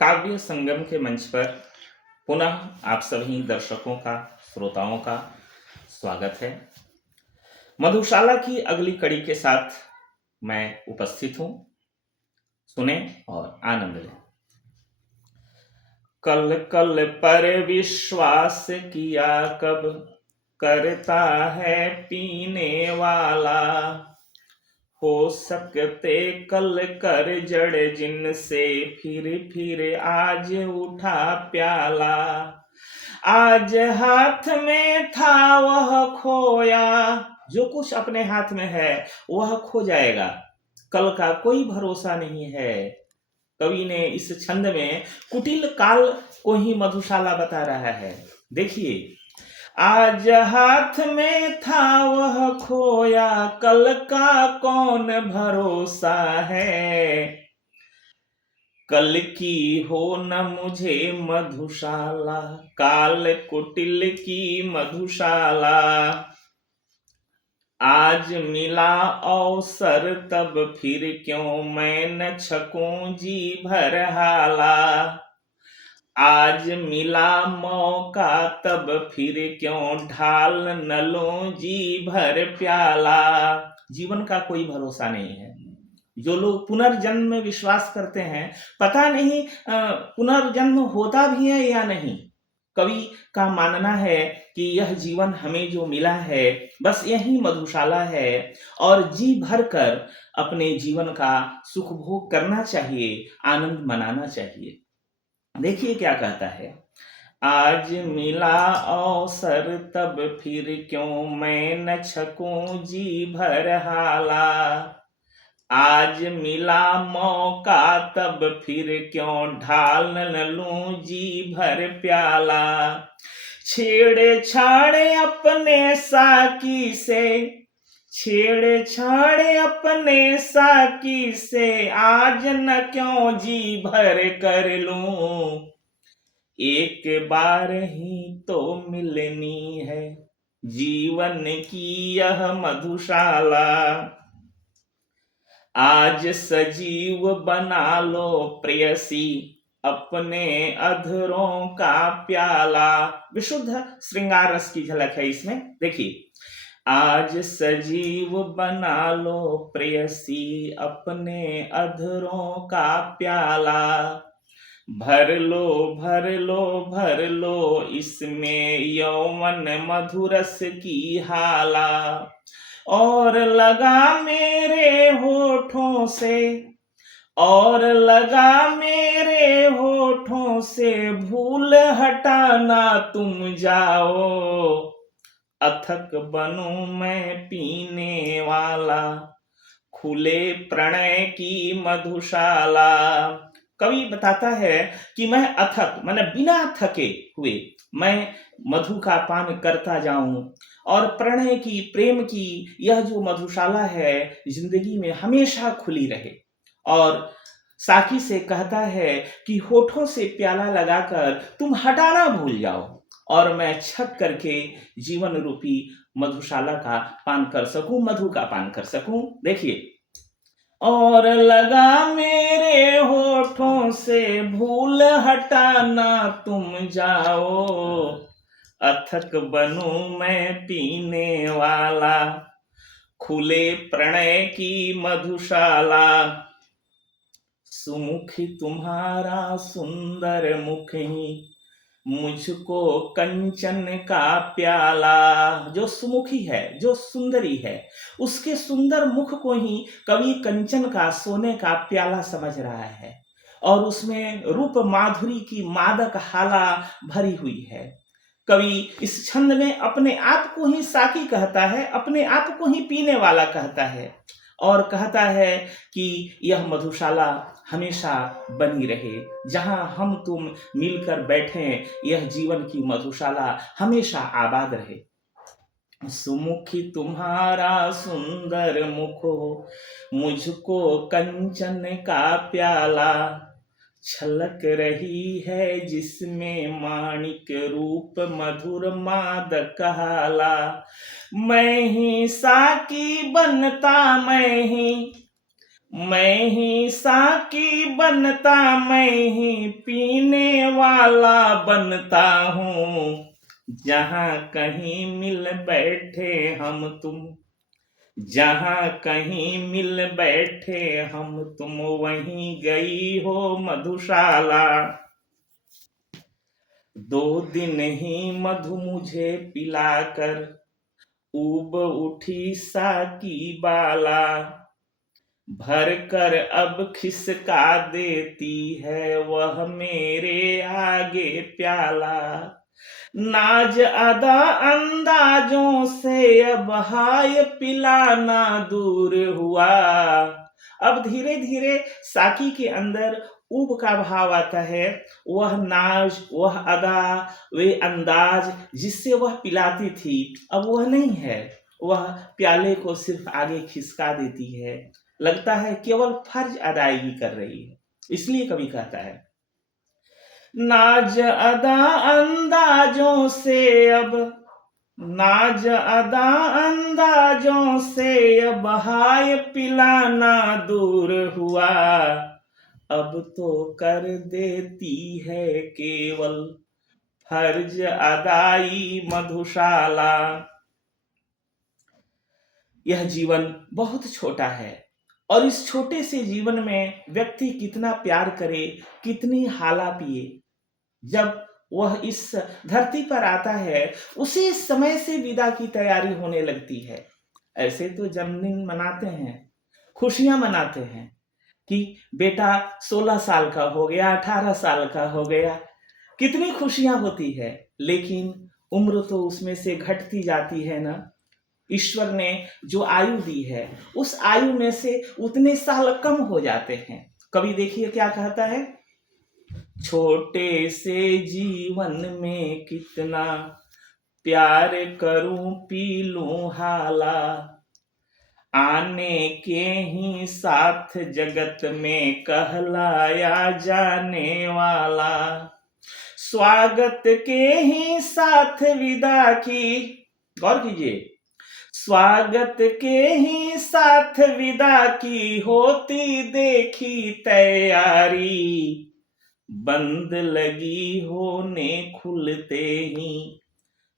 काव्य संगम के मंच पर पुनः आप सभी दर्शकों का, श्रोताओं का स्वागत है। मधुशाला की अगली कड़ी के साथ मैं उपस्थित हूँ। सुने और आनंद लें। कल कल पर विश्वास किया, कब करता है पीने वाला। हो सकते कल कर जड़ जिनसे, फिर फिर आज उठा प्याला। आज हाथ में था वह खोया, जो कुछ अपने हाथ में है वह खो जाएगा। कल का कोई भरोसा नहीं है। कवि ने इस छंद में कुटिल काल को ही मधुशाला बता रहा है। देखिए, आज हाथ में था वह खोया, कल का कौन भरोसा है। कल की हो न मुझे मधुशाला, काल कुटिल की मधुशाला। आज मिला अवसर तब फिर क्यों मैं न छकूं जी भर हाला। आज मिला मौका तब फिर क्यों ढाल न लूं जी भर प्याला। जीवन का कोई भरोसा नहीं है। जो लोग पुनर्जन्म में विश्वास करते हैं, पता नहीं पुनर्जन्म होता भी है या नहीं। कवि का मानना है कि यह जीवन हमें जो मिला है बस यही मधुशाला है, और जी भर कर अपने जीवन का सुख भोग करना चाहिए, आनंद मनाना चाहिए। देखिए क्या कहता है। आज मिला अवसर तब फिर क्यों मैं न छकूं जी भर हाला। आज मिला मौका तब फिर क्यों ढाल न लूं जी भर प्याला। छेड़े छाड़े अपने साकी से, छेड़े छाड़े अपने साकी से, आज न क्यों जी भर कर लूं। एक बार ही तो मिलनी है जीवन की यह मधुशाला। आज सजीव बना लो प्रेयसी अपने अधरों का प्याला। विशुद्ध श्रृंगार रस की झलक है इसमें। देखिए, आज सजीव बना लो प्रेयसी अपने अधरों का प्याला। भर लो भर लो भर लो इसमें यौवन मधुरस की हाला। और लगा मेरे होठों से, और लगा मेरे होठों से, भूल हटाना तुम जाओ। अथक बनूं मैं पीने वाला, खुले प्रणय की मधुशाला। कवि बताता है कि मैं अथक माने बिना थके हुए मैं मधु का पान करता जाऊं, और प्रणय की, प्रेम की यह जो मधुशाला है जिंदगी में हमेशा खुली रहे। और साकी से कहता है कि होठों से प्याला लगाकर तुम हटाना भूल जाओ, और मैं छक करके जीवन रूपी मधुशाला का पान कर सकूं, मधु का पान कर सकूं। देखिए, और लगा मेरे होठों से, भूल हटाना तुम जाओ। अथक बनूं मैं पीने वाला, खुले प्रणय की मधुशाला। सुमुखी तुम्हारा सुंदर मुख ही, मुझको कंचन का प्याला। जो सुमुखी है, जो सुंदरी है, उसके सुंदर मुख को ही कवि कंचन का, सोने का प्याला समझ रहा है, और उसमें रूप माधुरी की मादक हाला भरी हुई है। कवि इस छंद में अपने आप को ही साकी कहता है, अपने आप को ही पीने वाला कहता है, और कहता है कि यह मधुशाला हमेशा बनी रहे, जहां हम तुम मिलकर बैठें, यह जीवन की मधुशाला हमेशा आबाद रहे। सुमुखी तुम्हारा सुंदर मुखो, मुझको कंचन का प्याला। छलक रही है जिसमें माणिक रूप मधुर मादक हाला। मैं ही साकी बनता, मैं ही, मैं ही साकी बनता, मैं ही पीने वाला बनता हूँ। जहाँ कहीं मिल बैठे हम तुम, जहाँ कहीं मिल बैठे हम तुम, वहीं गई हो मधुशाला। 2 दिन ही मधु मुझे पिलाकर, ऊब उठी साकी बाला। भर कर अब खिसका देती है वह मेरे आगे प्याला। नाज अदा अंदाजों से अब हाय पिलाना दूर हुआ। अब धीरे धीरे साकी के अंदर ऊब का भाव आता है। वह नाज, वह अदा, वे अंदाज जिससे वह पिलाती थी, अब वह नहीं है। वह प्याले को सिर्फ आगे खिसका देती है, लगता है केवल फर्ज अदायगी कर रही है। इसलिए कवि कहता है, नाज अदा अंदाजों से अब, नाज अदा अंदाजों से अब हाय पिलाना दूर हुआ। अब तो कर देती है केवल फर्ज अदाई मधुशाला। यह जीवन बहुत छोटा है, और इस छोटे से जीवन में व्यक्ति कितना प्यार करे, कितनी हाला पिए। जब वह इस धरती पर आता है, उसी समय से विदा की तैयारी होने लगती है। ऐसे तो जन्मदिन मनाते हैं, खुशियां मनाते हैं कि बेटा 16 साल का हो गया, 18 साल का हो गया, कितनी खुशियां होती है। लेकिन उम्र तो उसमें से घटती जाती है ना। ईश्वर ने जो आयु दी है, उस आयु में से उतने साल कम हो जाते हैं। कवि देखिए क्या कहता है, छोटे से जीवन में कितना प्यार करूं पी लूं हाला। आने के ही साथ जगत में कहलाया जाने वाला। स्वागत के ही साथ विदा की, गौर कीजिए, स्वागत के ही साथ विदा की होती देखी तैयारी। बंद लगी होने खुलते ही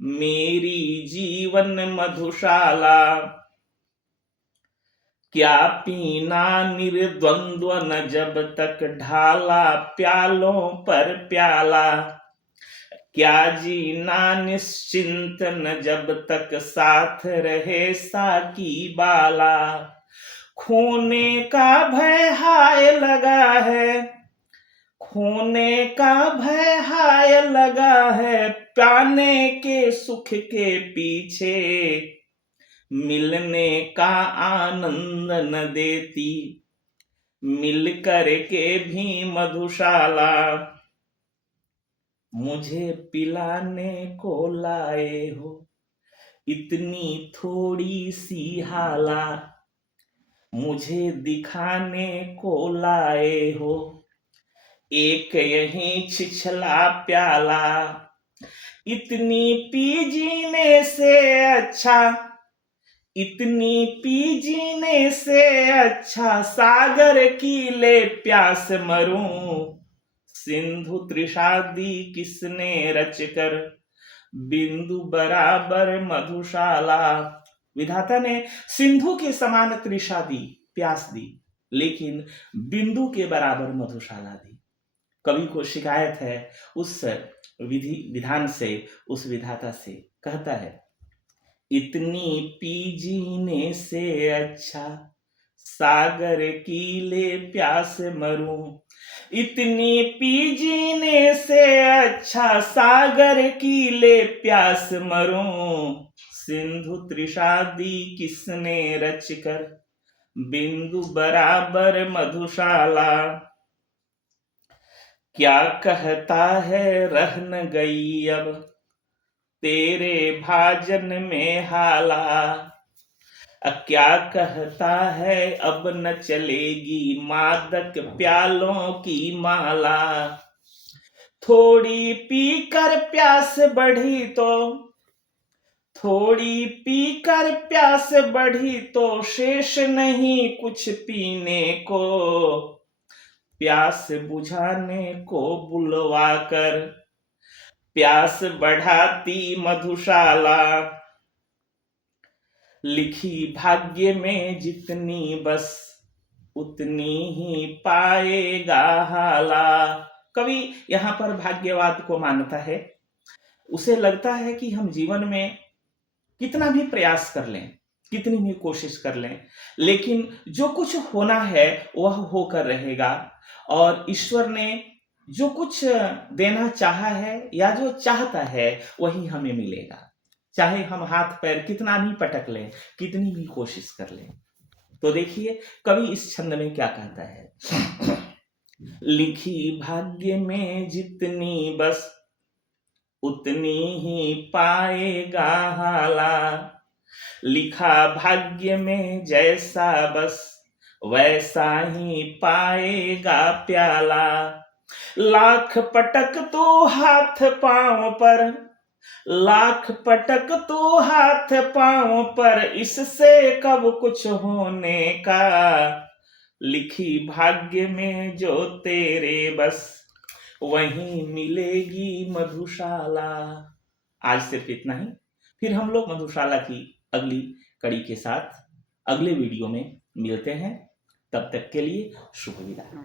मेरी जीवन मधुशाला। क्या पीना निर्द्वंद्व न जब तक ढाला प्यालों पर प्याला। क्या जीना निश्चिंत न जब तक साथ रहे साकी बाला। खोने का भय हाय लगा है, खोने का भय हाय लगा है, पाने के सुख के पीछे मिलने का आनंद न देती, मिल कर के भी मधुशाला। मुझे पिलाने को लाए हो इतनी थोड़ी सी हाला। मुझे दिखाने को लाए हो एक यही छिछला प्याला। इतनी पी जीने से अच्छा, इतनी पी जीने से अच्छा सागर की ले प्यास मरूं। सिंधु त्रिषादी किसने रच कर बिंदु बराबर मधुशाला। विधाता ने सिंधु के समान त्रिषा दी, प्यास दी, लेकिन बिंदु के बराबर मधुशाला दी। कवि को शिकायत है उस विधान से, उस विधाता से। कहता है, इतनी पी जीने से अच्छा सागर की ले प्यास मरूं। इतनी पी जीने से अच्छा सागर की ले प्यास मरूं। सिंधु त्रिषादी किसने रच कर बिंदु बराबर मधुशाला। क्या कहता है रह न गई अब तेरे भाजन में हाला। क्या कहता है अब न चलेगी मादक प्यालों की माला। थोड़ी पी कर प्यास बढ़ी तो, थोड़ी पीकर प्यास बढ़ी तो शेष नहीं कुछ पीने को, प्यास बुझाने को बुलवा कर प्यास बढ़ाती मधुशाला, लिखी भाग्य में जितनी बस उतनी ही पाएगा हाला। कवि यहाँ पर भाग्यवाद को मानता है। उसे लगता है कि हम जीवन में कितना भी प्रयास कर लें, कितनी भी कोशिश कर लें, लेकिन जो कुछ होना है वह होकर रहेगा, और ईश्वर ने जो कुछ देना चाहा है या जो चाहता है वही हमें मिलेगा, चाहे हम हाथ पैर कितना भी पटक लें, कितनी भी कोशिश कर लें। तो देखिए कवि इस छंद में क्या कहता है। लिखी भाग्य में जितनी बस उतनी ही पाएगा हाला, लिखा भाग्य में जैसा बस वैसा ही पाएगा प्याला, लाख पटक तो हाथ पांव पर, लाख पटक तो हाथ पांव पर, इससे कब कुछ होने का, लिखी भाग्य में जो तेरे बस वहीं मिलेगी मधुशाला। आज सिर्फ इतना ही, फिर हम लोग मधुशाला की अगली कड़ी के साथ अगले वीडियो में मिलते हैं। तब तक के लिए शुभ विदाई।